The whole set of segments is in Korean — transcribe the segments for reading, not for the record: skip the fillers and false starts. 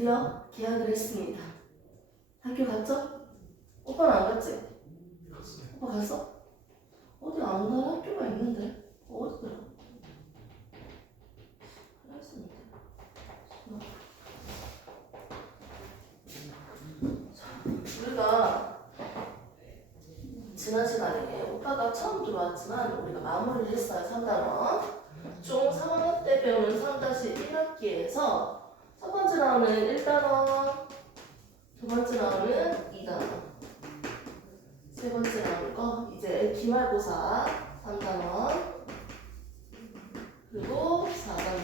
드디어 개학을 했습니다. 학교 갔죠? 오빠는 안 갔지? 갔어요. 오빠 갔어? 어디 안 갈 학교가 있는데? 어디더라? 했었는데. 우리가 지난 시간에 오빠가 처음 들어왔지만 우리가 마무리를 했어요. 3단원. 총 3학년 때 배우는 3-1학기에서 첫 번째 나오는 1단원, 두 번째 나오는 2단원, 세 번째 나오는 거 이제 기말고사 3단원, 그리고 4단원.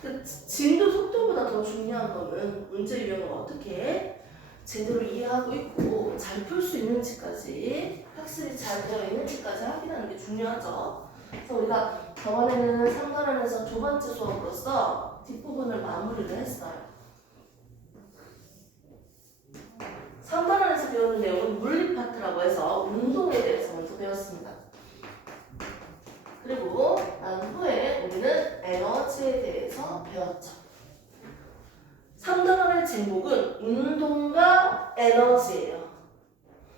그 진도 속도보다 더 중요한 거는 문제 유형을 어떻게 제대로 이해하고 있고 잘 풀 수 있는지까지, 학습이 잘 되어 있는지까지 확인하는 게 중요하죠. 그래서 우리가 저번에는 3단원에서 두 번째 수업으로서 뒷부분을 마무리를 했어요. 3단원에서 배우는 내용은 물리 파트라고 해서 운동에 대해서 먼저 배웠습니다. 그리고 난 후에 우리는 에너지에 대해서 배웠죠. 3단원의 제목은 운동과 에너지예요.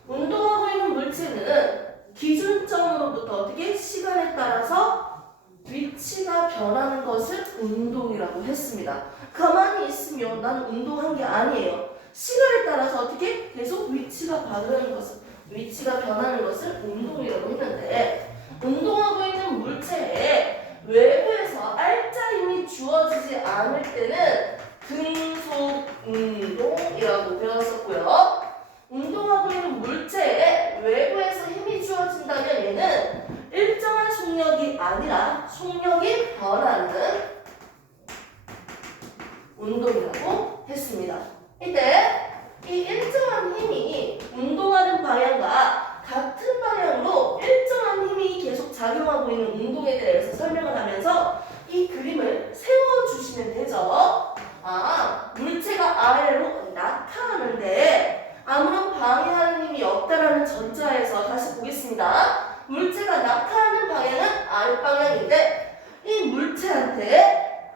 운동하고 있는 물체는 기준점으로부터 어떻게 시간에 따라서 위치가 변하는 것을 운동이라고 했습니다. 가만히 있으면 난 운동한 게 아니에요. 시간에 따라서 어떻게 계속 위치가 변하는 것을 운동이라고 했는데, 운동하고 있는 물체에 외부에서 알짜 힘이 주어지지 않을 때는 근속 운동이라고 배웠었고요. 운동하고 있는 물체에 외부에서 힘이 주어진다면 얘는 일정한 속력이 아니라 속력이 변하는 운동이라고 했습니다. 이때 이 일정한 힘이 운동하는 방향과 같은 방향으로 일정한 힘이 계속 작용하고 있는 운동에 대해서 설명을 하면서 이 그림을 세워주시면 되죠. 물체가 아래로 낙하하는데 아무런 방해하는 힘이 없다라는 전자에서 다시 보겠습니다. 물체가 낙하하는 방향은 아랫방향인데 이 물체한테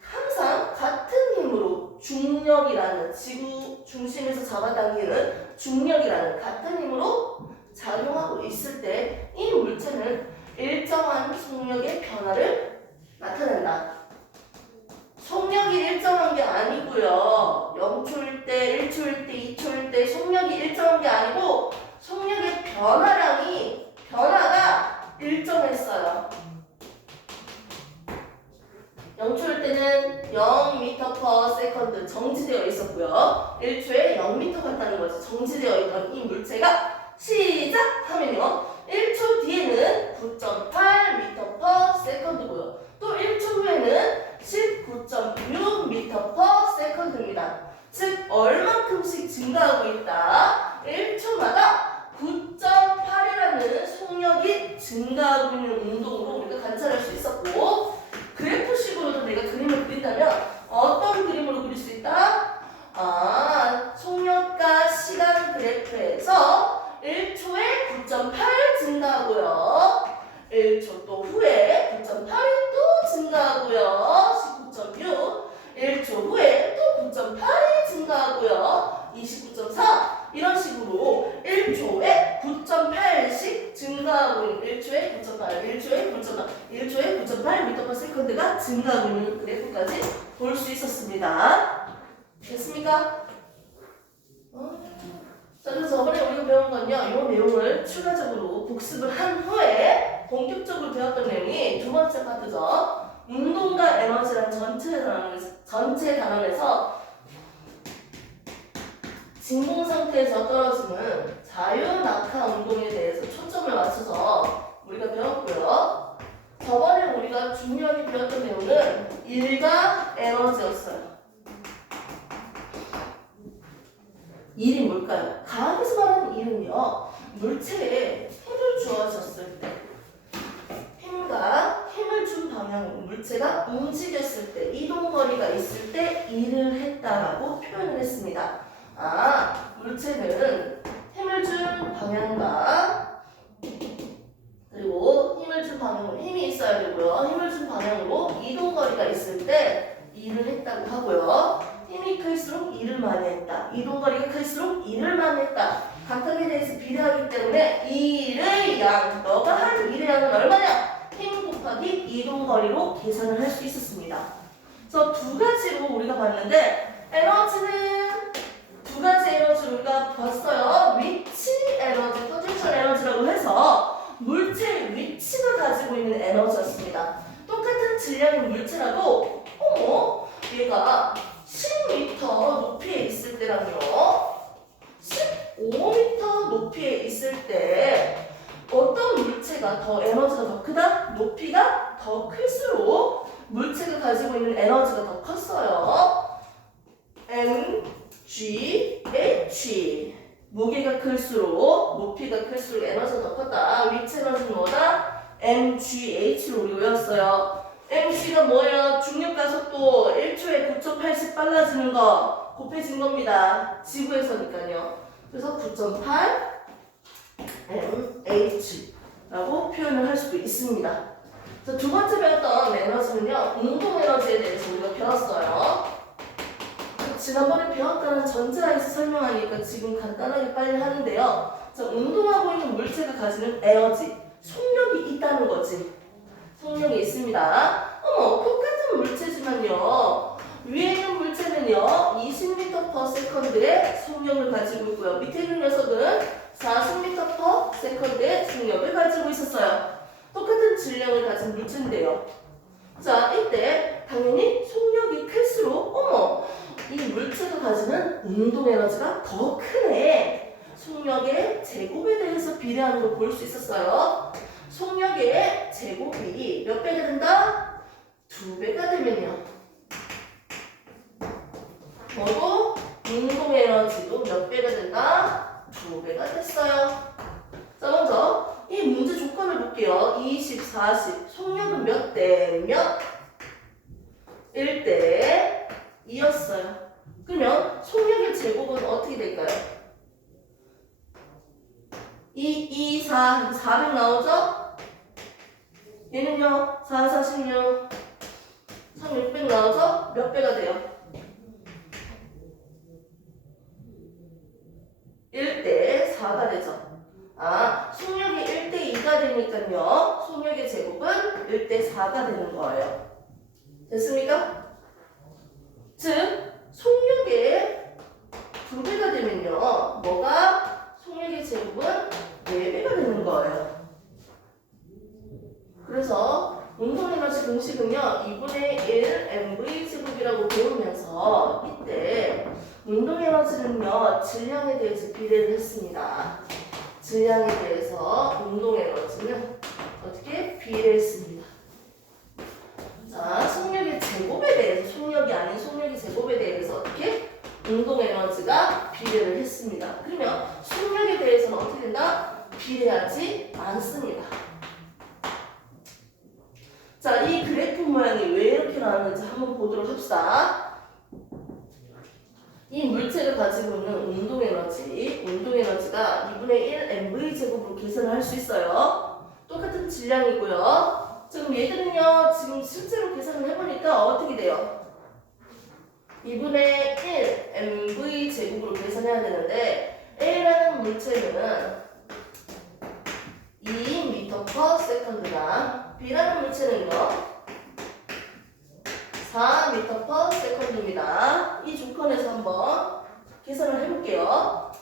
항상 같은 힘으로 중력이라는, 지구 중심에서 잡아당기는 중력이라는 같은 힘으로 작용하고 있을 때 이 물체는 일정한 속력의 변화를 나타낸다. 속력이 일정한 게 아니고요. 0초일 때, 1초일 때, 2초일 때 속력이 일정한 게 아니고 속력의 변화가 일정했어요. 0초일 때는 0m/s 정지되어 있었고요. 1초에 0m 같다는 거지. 정지되어 있던 이 물체가 시작하면요. 1초 뒤에는 9.8m/s고요. 또 1초 후에는 19.6m/s입니다. 즉 얼만큼씩 증가하고 있다. 1초마다 9.8이라는 속력이 증가하고 있는 운동으로 우리가 관찰할 수 있었고, 그래프식으로도 내가 그림을 그린다면 어떤 그림으로 그릴 수 있다? 속력과 시간 그래프에서 1초에 9.8 증가하고요. 1초 또 후에 9.8이 또 증가하고요. 19.6. 1초 후에 또 9.8이 증가하고요. 29.4. 이런 식으로 1초에 9.8씩 증가하고 있는, 1초에 9.8, 1초에 9.8, 1초에 9.8m/s가 증가하고 있는 그래프까지 볼 수 있었습니다. 됐습니까? 자, 그래서 저번에 우리가 배운 건요, 이 내용을 추가적으로 복습을 한 후에 본격적으로 배웠던 내용이 두 번째 파트죠. 운동과 에너지란 전체 단원에서 진공 상태에서 떨어지는 자유낙하 운동에 대해서 초점을 맞춰서 우리가 배웠고요. 저번에 우리가 중요하게 배웠던 내용은 일과 에너지였어요. 일이 뭘까요? 과학에서 말하는 일은요, 물체에 힘을 주어졌을 때, 힘을 준 방향으로 물체가 움직였을 때, 이동거리가 있을 때 일을 했다라고 표현을 했습니다. 물체는 힘을 준 방향과, 그리고 힘을 준 방향으로 힘이 있어야 되고요. 힘을 준 방향으로 이동거리가 있을 때 일을 했다고 하고요. 힘이 클수록 일을 많이 했다. 이동거리가 클수록 일을 많이 했다. 각각에 대해서 비례하기 때문에 일의 양, 너가 한 일의 양은 얼마냐? 힘 곱하기 이동거리로 계산을 할 수 있었습니다. 그래서 두 가지로 우리가 봤는데 에너지는 두 가지 에너지를 우리가 봤어요. 위치 에너지, 포텐셜 에너지라고 해서 물체의 위치가 가지고 있는 에너지였습니다. 똑같은 질량의 물체라도 얘가 10m 높이에 있을 때랑요 15m 높이에 있을 때 어떤 물체가 더 에너지가 더 크다? 높이가 더 클수록 물체가 가지고 있는 에너지가 더 컸어요. mgh 무게가 클수록 높이가 클수록 에너지가 더 컸다. 위치 에너지는 뭐다? mgh로 우리 외웠어요. mg가 뭐예요? 중력가속도 1초에 9.8씩 빨라지는 거 곱해진 겁니다. 지구에서니까요. 그래서 9.8 mh라고 표현을 할 수도 있습니다. 자, 두 번째 배웠던 에너지는요, 운동 에너지에 대해서 우리가 배웠어요. 지난번에 배웠다는 전제하에서 설명하니까 지금 간단하게 빨리 하는데요. 자, 운동하고 있는 물체가 가지는 에너지, 속력이 있다는 거지. 속력이 있습니다. 똑같은 물체지만요. 위에 있는 물체는요, 20m/s의 속력을 가지고 있고요. 밑에 있는 녀석은 40m/s의 속력을 가지고 있었어요. 똑같은 질량을 가진 물체인데요. 자, 이때 당연히 속력이 클수록 이 물체가 가지는 운동 에너지가 더 크네. 속력의 제곱에 대해서 비례하는 걸 볼 수 있었어요. 속력의 제곱이 몇 배가 된다? 2배가 되면요. 뭐도 운동 에너지도 몇 배가 된다? 2배가 됐어요. 자, 먼저 이 문제 조건을 볼게요. 20, 40. 속력은 몇 대 몇? 1대 2였어요. 그러면 속력의 제곱은 어떻게 될까요? 2, 4, 400 나오죠? 얘는요, 4, 46, 3, 600 나오죠? 몇 배가 돼요? 1대 4가 되죠. 속력이 1대 2가 되니까요, 속력의 제곱은 1대 4가 되는 거예요. 됐습니까? 즉, 속력의 2배가 되면요, 뭐가? 속력의 제곱은 4배가 되는 거예요. 그래서 운동에너지 공식은요, 2분의 1 mv 제곱이라고 배우면서 이때 운동에너지는요, 질량에 대해서 비례를 했습니다. 질량에 대해서 운동에너지는 어떻게 비례했습니다. 자, 속력의 제곱에 대해서, 속력이 아닌 속력의 제곱에 대해서 어떻게? 운동에너지가 비례를 했습니다. 그러면 속력에 대해서는 어떻게 된다? 비례하지 않습니다. 자, 이 그래프 모양이 왜 이렇게 나왔는지 한번 보도록 합시다. 이 물체가 가지고 있는 운동에너지가 2분의 1 mv제곱으로 계산을 할 수 있어요. 똑같은 질량이고요. 지금 얘들은요, 지금 실제로 계산을 해보니까 어떻게 돼요? 2분의 1 mv제곱으로 계산해야 되는데 A라는 물체는 2m/s랑 B라는 물체는요 4m/s입니다. 이 조건에서 한번 계산을 해볼게요.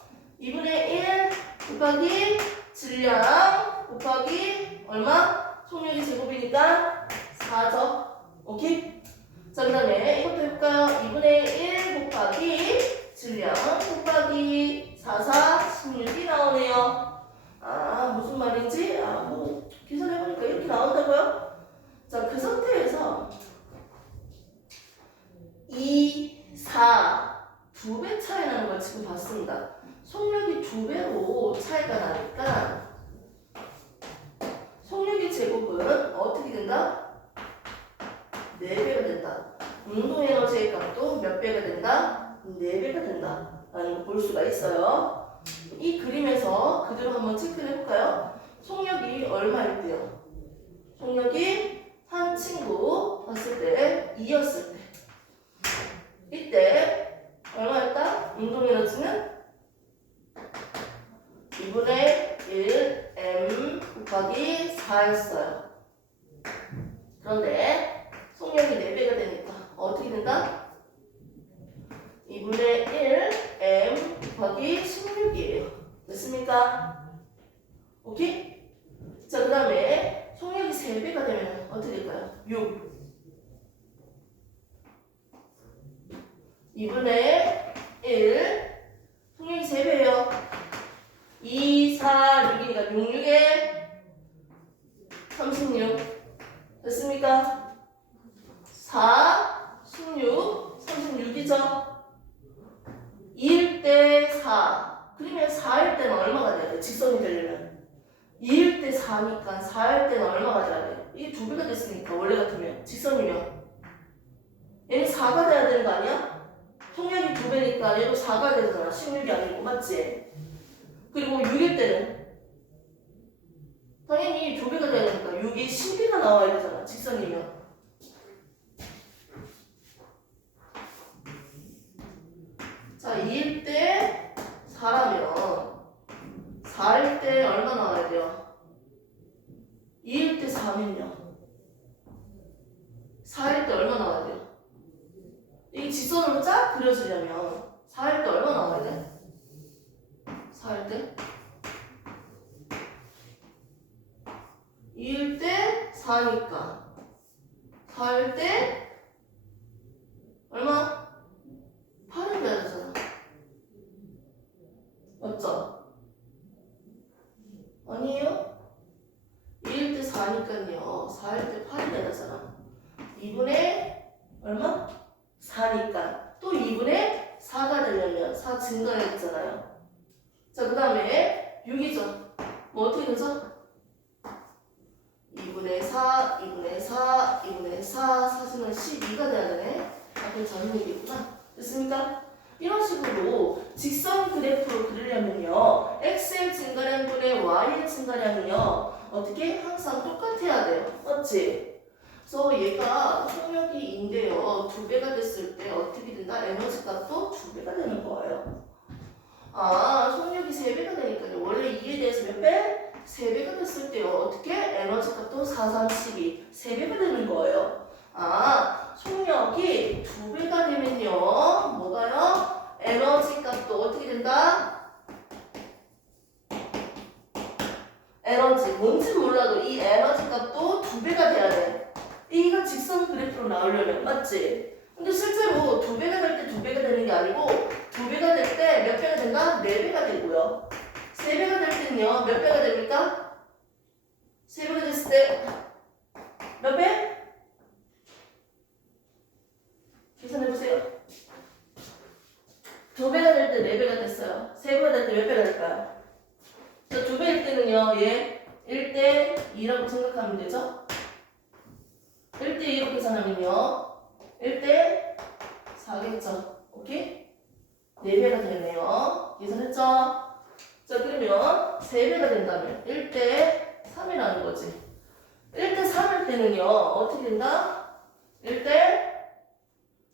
2분의 1 곱하기 질량 곱하기 얼마? 속력이 제곱이니까 4죠. 오케이? 자, 그 다음에 이것도 해볼까요? 2분의 1 곱하기 질량 곱하기 4, 4, 16이 나오네요. 무슨 말인지? 뭐 계산해보니까 이렇게 나온다고요? 자, 그 상태에서 2, 4, 2배 차이 나는 걸 지금 봤습니다. 속력이 2배로 차이가 나니까 속력의 제곱은 어떻게 된다? 4배가 된다. 운동에너지의 값도 몇 배가 된다? 4배가 된다. 라는 걸 볼 수가 있어요. 이 그림에서 그대로 한번 체크를 해볼까요? 속력이 얼마일 때요? 속력이 그런데 속력이 4배가 되니까 어떻게 된다? 2분의 1 m 곱하기 16이에요. 됐습니까? 오케이? 자, 그 다음에 속력이 3배가 되면 어떻게 될까요? 6 2분의 1 속력이 3배예요. 2, 4, 6이니까 6, 6에 36 됐습니까? 4, 16, 36이죠? 2일 때 4 그러면 4일 때는 얼마가 돼야 돼? 직선이 되려면 2일 때 4니까 4일 때는 얼마가 돼야 돼? 이게 2배가 됐으니까 원래 같으면 직선이면 얘는 4가 돼야 되는 거 아니야? 속력이 2배니까 얘도 4가 되잖아. 16이 아니고 맞지? 그리고 6일 때는 당연히 2배가 돼야 되니까 6이 12가 나와야 되잖아. 직선이면. 자, 2일 때 4라면 4일 때 얼마 나와야 돼요? 2일 때 4면요. 4일 때 얼마 나와야 돼요? 이게 직선으로 쫙 그려지려면 4일 때 얼마 나와야 돼? 4일 때? 2일 때 4니까 4일 때 얼마? 8일 돼야 되잖아. 맞죠? 아니에요? 2일 때 4니까요 4일 때 8이 돼야 되잖아. 2분의 얼마? 4니까 또 2분의 4가 되려면 4 증가했잖아요. 자, 그 다음에 6이죠. 뭐 어떻게 되죠? 2분의 4, 2분의 4, 2분의 4, 사실은 12가 돼야 되네. 앞에 전문이겠구나. 됐습니까? 이런 식으로 직선 그래프로 그리려면요. x의 증가량분의 y의 증가량은요. 어떻게? 항상 똑같아야 돼요. 맞지? 그래서 얘가 속력이인데요. 2배가 됐을 때 어떻게 된다? 에너지 값도 2배가 되는 거예요. 아, 속력이 3배가 되니까요. 원래 2에 대해서 몇 배? 3배가 됐을 때요. 어떻게? 에너지 값도 4, 3, 12. 3배가 되는 거예요. 아, 속력이 2배가 되면요. 뭐가요? 에너지 값도 어떻게 된다? 에너지. 뭔지 몰라도 이 에너지 값도 2배가 돼야 돼. 이가 직선 그래프로 나오려면. 맞지? 근데 실제로 2배가 될 때 2배가 되는 게 아니고 2배가 될 때 몇 배가 된다? 4배가 되고요. 3배가 될 때는요. 몇 배가 됩니까? 3배가 됐을 때 몇 배? 계산해보세요. 2배가 될 때 4배가 됐어요. 3배가 될 때 몇 배가 될까요? 자, 2배일 때는요. 얘 1대 2라고 생각하면 되죠? 1대 2로 계산하면요. 1대 4겠죠. 오케이? 4배가 되네요. 계산했죠? 자, 그러면 3배가 된다면 1대 3이라는 거지. 1대 3일 때는요. 어떻게 된다? 1대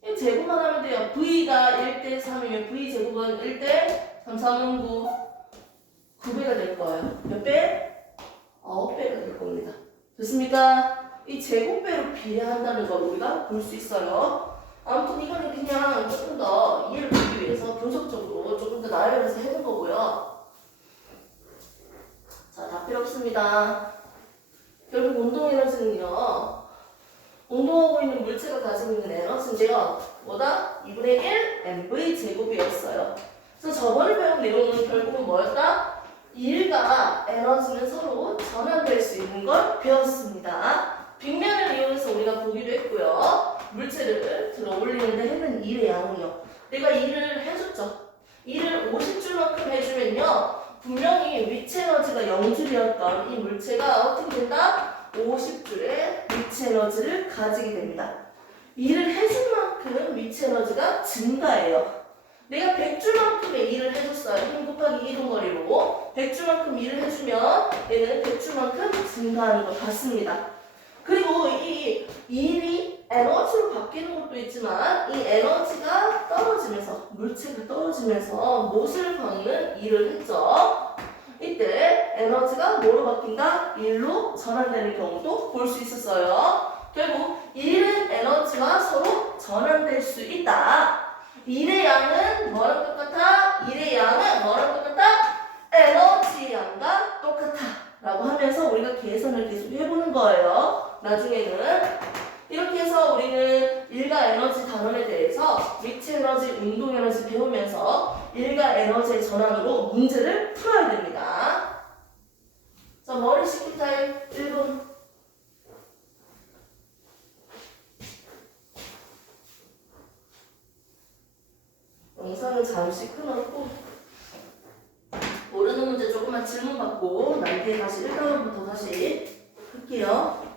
이 제곱만 하면 돼요. V가 1대 3이면 V 제곱은 1대 3, 3은 9. 9배가 될 거예요. 몇 배? 9배가 될 겁니다. 됐습니까? 이 제곱배로 비례한다는 걸 우리가 볼 수 있어요. 아무튼 이거는 그냥 조금 더 이해를 보기 위해서 분석적으로 조금 더 나열해서 해본 거고요. 자, 다 필요 없습니다. 결국 운동 에너지는요. 운동하고 있는 물체가 가지고 있는 에너지인데요. 뭐다? 2분의 1 mv 제곱이었어요. 그래서 저번에 배운 내용은 결국은 뭐였다? 일과 에너지는 서로 전환될 수 있는 걸 배웠습니다. 빗면을 이용해서 우리가 보기도 했고요. 물체를 들어 올리는데 했는 일의 양은요. 내가 일을 해줬죠. 일을 50줄만큼 해주면요. 분명히 위치 에너지가 0줄이었던 이 물체가 어떻게 된다? 50줄의 위치 에너지를 가지게 됩니다. 일을 해준 만큼 위치 에너지가 증가해요. 내가 100줄만큼의 일을 해줬어요. 힘 곱하기 이동거리로 100줄만큼 일을 해주면 얘는 100줄만큼 증가하는 것 같습니다. 그리고 이 일이 에너지로 바뀌는 것도 있지만 이 에너지가 떨어지면서 물체가 떨어지면서 못을 박는 일을 했죠. 이때 에너지가 뭐로 바뀐다? 일로 전환되는 경우도 볼 수 있었어요. 결국 일은 에너지와 서로 전환될 수 있다. 일의 양은 뭐랑 똑같아? 일의 양은 뭐랑 똑같아? 에너지 양과 똑같아. 라고 하면서 우리가 계산을 계속 해보는 거예요. 나중에는. 이렇게 해서 우리는 일과 에너지 단원에 대해서 위치 에너지, 운동 에너지 배우면서 일과 에너지의 전환으로 문제를 풀어야 됩니다. 자, 머리 식기 타임 1분. 영상을 잠시 끊었고 모르는 문제 조금만 질문 받고 난 뒤에 다시 1단원부터 다시 할게요.